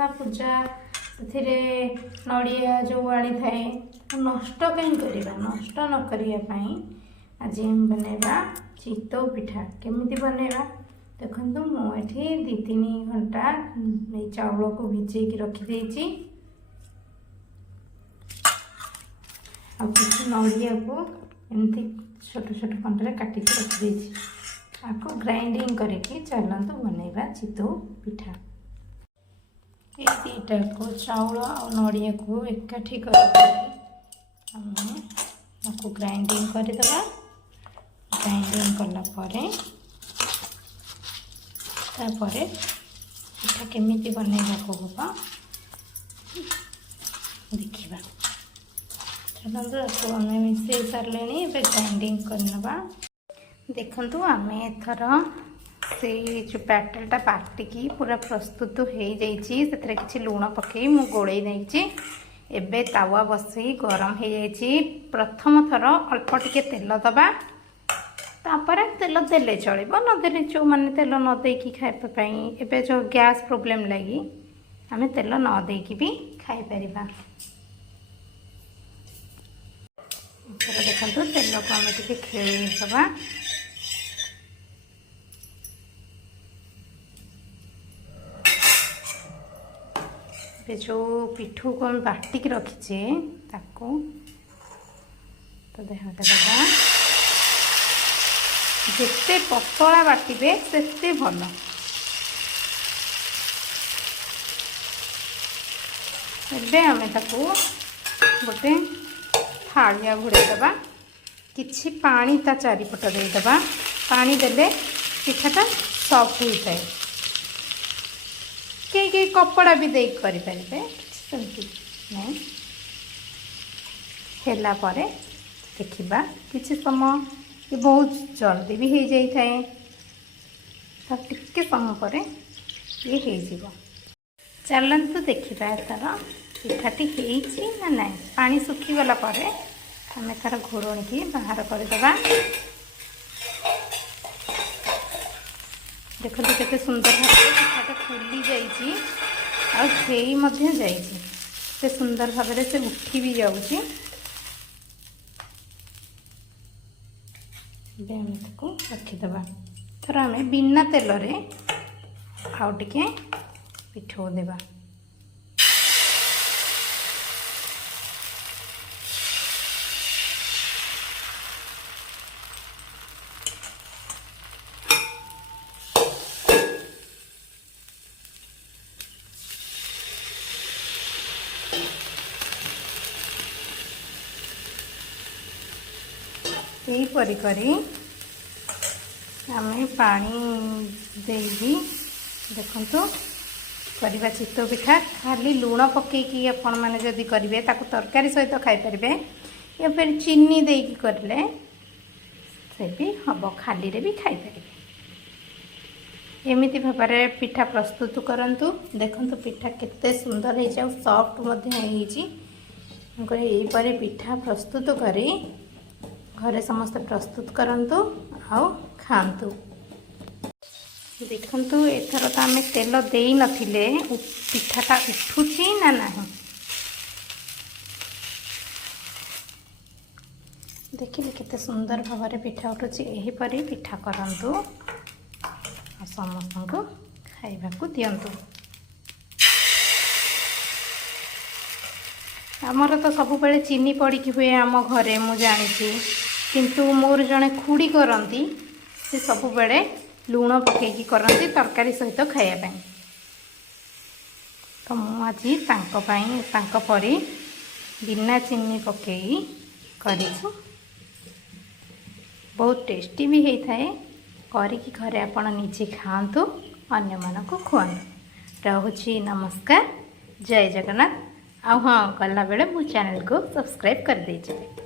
ओषा पूजा से नड़िया जो आनी थाए नष्ट कहीं करवा नष्ट न करने आज हम बनवा चितौ पिठा केमिति बनवा देखो मुझे 2-3 घंटा चाउल को भिजे रखीदे नड़िया को एमती छोट छोट खंडे काटिक रखीदे आपको ग्राइंडिंग करके चलतु बनवा चितौ पिठा। ये दुईटा को चाउल और नड़िया को एकाठी करके ग्राइंडिंग करदे ग्राइंडिंग कलापर पिठा केमिति बनैबा कहबा देखिबा चलतु आपको आम मिसई सारे ग्राइंडिंग करनबा देखंतु आम एथर से जो बैटरटा बाटिकी पूरा प्रस्तुत हो जाइए किसी लुण पकई मु गोड़े नहीं एबे तावा बसई गरम हो जाइए प्रथम थर अल्प टिके तेल दबा तापर तेल देले चलो नदेले जो मैंने तेल न देकी खाइबापी एबे जो गैस प्रोब्लेम लगी आम तेल न देकी भी खाई परिबा। देखो तेल को आम टे खेलवा जो पिठू को हम बाटिक रखीचे ताको तो देखा जिते पतला बाटिबे सेते भल एबे आमे ताको गोटे थालिया घोड़े दबा किछि पानी ता चारिपट दे दबा पानी देले पिठाटा सॉफ्ट होता है कई कपड़ा भी दे करें नहीं हेला परे देखिबा किछि समय ये बहुत जल्दी भी हो जाए तो टिके समय पर ये हो जीवो चलतु देखिबा तार पिठाटी होइछि ना नहीं पानी सुखी गला परे आमे तार घोड़णी की बाहर करदेबा देखो केते सुंदर भाव पिठाटा फुली जाइए से सुंदर भाव से उठी भी जाऊँगी रखीदे थर आम बिना तेल रे आउ टिके पिठौ देबा यहीपरी करी आम पानी देगी देखो करवा चितौ पिठा खाली लुण पकईकी आपण मैंने जदि करेंगे तरकारी सहित खाईपारे या फिर चीनी देकी करले से भी हम खाली रे भी खाईपारे एमती भाव पिठा प्रस्तुत करंतु देखंतु पिठा केते सुंदर है सॉफ्ट यहीपरी पिठा प्रस्तुत करी घरे समस्त प्रस्तुत करंतु आउ खांतु देखंतु एथर तो आम तेल दे नथिले पिठाटा उठुची ना नहीं देखिले केते सुंदर भाव पिठा उठुची एहीपरी पिठा करंतु आ समस्त को खाइबा को दियंतु आमर तो सब बेले चीनी पड़ी हुए आम घरे मु जानी किंतु मोर जड़े खुड़ी करती से सब बेले लुण पकईकी करती तरकारी सहित खायापी तो मुझे परी बिना चीनी पकई कर बहुत टेस्टी भी होता है करिकी घरे आपण निजे खातु अन्य मानक खुआतु रहुची नमस्कार जय जगन्नाथ आ हाँ गला बेले मो चैनल को सब्सक्राइब कर दीजिए।